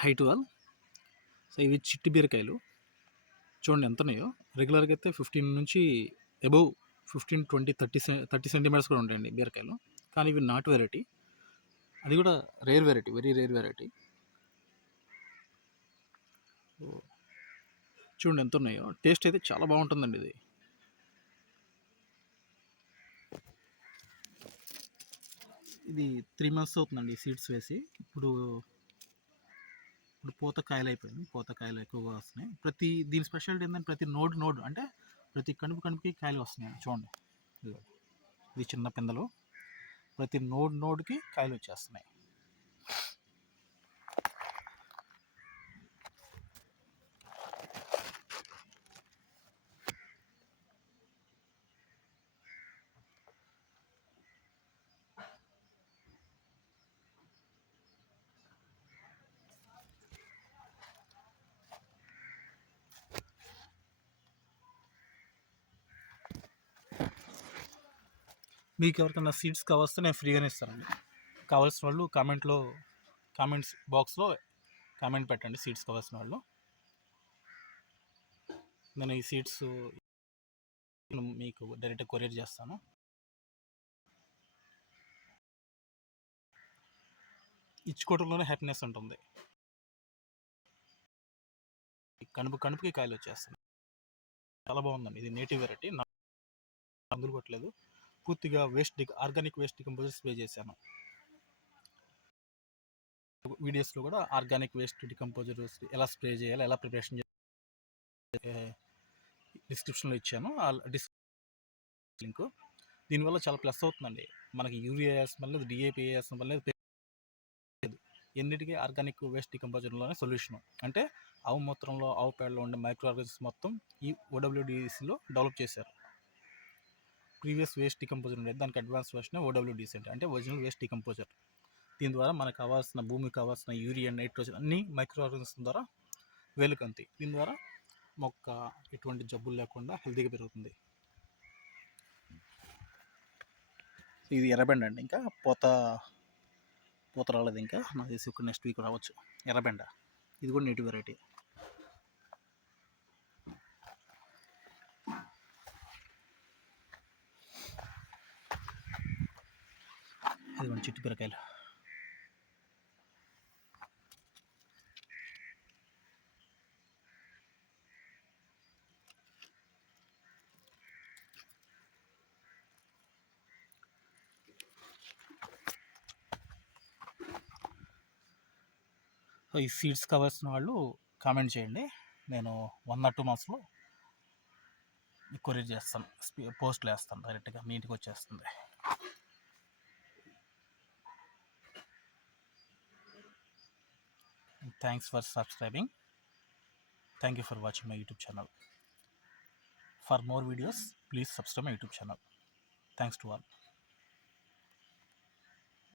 High to all. So ఇవి చిట్టి బీరకాయలు చూడండి ఎంత ఉన్నాయో. రెగ్యులర్గా అయితే 15 నుంచి అబౌవ్ 15, 20, 30 సెంటీమీటర్స్ కూడా ఉంటాయండి బీరకాయలు. కానీ ఇవి నాటు వెరైటీ, అది కూడా rare variety, very rare variety. చూడండి ఎంత ఉన్నాయో. టేస్ట్ అయితే చాలా బాగుంటుందండి ఇది. ఇది 3 months అవుతుందండి సీడ్స్ వేసి. ఇప్పుడు పూత కాయలు అయిపోయింది. పూత కాయలు ఎక్కువగా వస్తున్నాయి. దీని స్పెషాలిటీ ఏంటంటే ప్రతి నోడ్ అంటే ప్రతి కణుపుకి కాయలు వస్తున్నాయి. చూడండి, ఇది చిన్న పిందలు, ప్రతి నోడ్కి కాయలు వచ్చేస్తున్నాయి. మీకు ఎవరికైనా సీడ్స్ కావస్తే నేను ఫ్రీగానే ఇస్తానండి. కావాల్సిన వాళ్ళు కామెంట్స్ బాక్స్లో కామెంట్ పెట్టండి. సీడ్స్ కావాల్సిన వాళ్ళు, నేను ఈ సీడ్స్ మీకు డైరెక్ట్గా కొరియర్ చేస్తాను. ఇచ్చుకోవడంలోనే హ్యాపీనెస్ ఉంటుంది. కణుపుకి కాయలు వచ్చేస్తాయి. చాలా బాగుందండి. ఇది నేటివ్ వెరైటీ, మందులు కొట్టలేదు. పూర్తిగా ఆర్గానిక్ వేస్ట్ డికంపోజర్ స్ప్రే చేశాను. వీడియోస్లో కూడా ఆర్గానిక్ వేస్ట్ డికంపోజర్ ఎలా స్ప్రే చేయాలి, ఎలా ప్రిపరేషన్ చేయాలి డిస్క్రిప్షన్లో ఇచ్చాను. ఆ లింక్. దీనివల్ల చాలా ప్లస్ అవుతుందండి. మనకి యూరియా వేసిన లేదు, డిఏపి వేసిన లేదు, ఎన్నిటికీ ఆర్గానిక్ వేస్ట్ డికంపోజర్లోనే సొల్యూషన్. అంటే ఆవు మూత్రంలో, ఆవు పేడలో ఉండే మైక్రో ఆర్గానిజమ్స్ మొత్తం ఈ ఓడబ్ల్యూడిసిలో డెవలప్ చేశారు. ప్రీవియస్ వేస్ట్ డికంపోజర్ ఉండేది, దానికి అడ్వాన్స్ వర్షన్ ఓడబ్ల్యూడిసి అంటే ఒరిజినల్ వేస్ట్ డికంపోజర్. దీని ద్వారా మనకు కావాల్సిన భూమికి కావాల్సిన యూరియా, నైట్రోజన్ అన్ని మైక్రో ఆర్గానిజమ్స్ ద్వారా వెలుకంతాయి. దీని ద్వారా మొక్క ఎటువంటి జబ్బులు లేకుండా హెల్తీగా పెరుగుతుంది. ఇది ఎర్రబెండ అండి, ఇంకా పూత రాలేదు. ఇంకా నాకు తెలిసి ఒక నెక్స్ట్ వీక్ రావచ్చు. ఎర్రబెండ, ఇది కూడా నేటివ్ వెరైటీ. ఇది చిట్టి బీరకాయలు. ఈ సీడ్స్ కావాల్సిన వాళ్ళు కామెంట్ చేయండి. నేను 1 or 2 monthsలో కొరియర్ చేస్తాను, పోస్ట్లో వేస్తాను. డైరెక్ట్గా మీ ఇంటికి వచ్చేస్తుంది. Thanks for subscribing. Thank you for watching my YouTube channel. For more videos please subscribe my YouTube channel. Thanks to all.